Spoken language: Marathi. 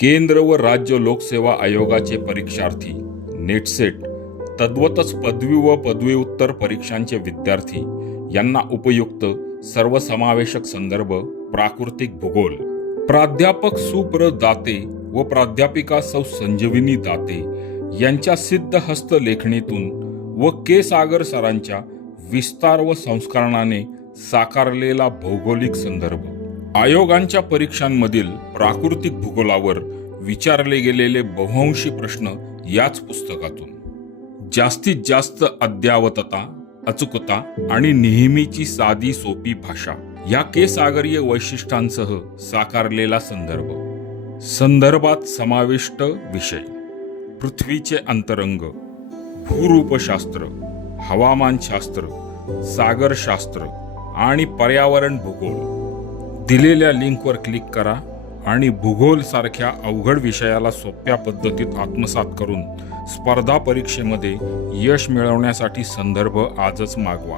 केंद्र व राज्य लोकसेवा आयोगाचे परीक्षार्थी नेटसेट तद्वतच पदवी व पदव्युत्तर परीक्षांचे विद्यार्थी यांना उपयुक्त सर्वसमावेशक संदर्भ प्राकृतिक भूगोल. प्राध्यापक सुप्र दाते व प्राध्यापिका सौ संजीविनी दाते यांच्या सिद्ध हस्त लेखणीतून व के सागर सरांच्या विस्तार व संस्करणाने साकारलेला भौगोलिक संदर्भ. आयोगांच्या परीक्षांमधील प्राकृतिक भूगोलावर विचारले गेलेले बहुंशी प्रश्न याच पुस्तकातून. जास्तीत जास्त अद्यावतता अचूकता आणि नेहमीची साधी सोपी भाषा या केसागरीय वैशिष्ट्यांसह साकारलेला संदर्भ. संदर्भात समाविष्ट विषय. पृथ्वीचे अंतरंग भूरूपशास्त्र हवामानशास्त्र सागरशास्त्र आणि पर्यावरण भूगोल. दिलेल्या लिंकवर क्लिक करा आणि भूगोल सारख्या अवघड विषयाला सोप्या पद्धतीत आत्मसात करून स्पर्धा परीक्षेमध्ये यश मिळवण्यासाठी संदर्भ आजच मागवा.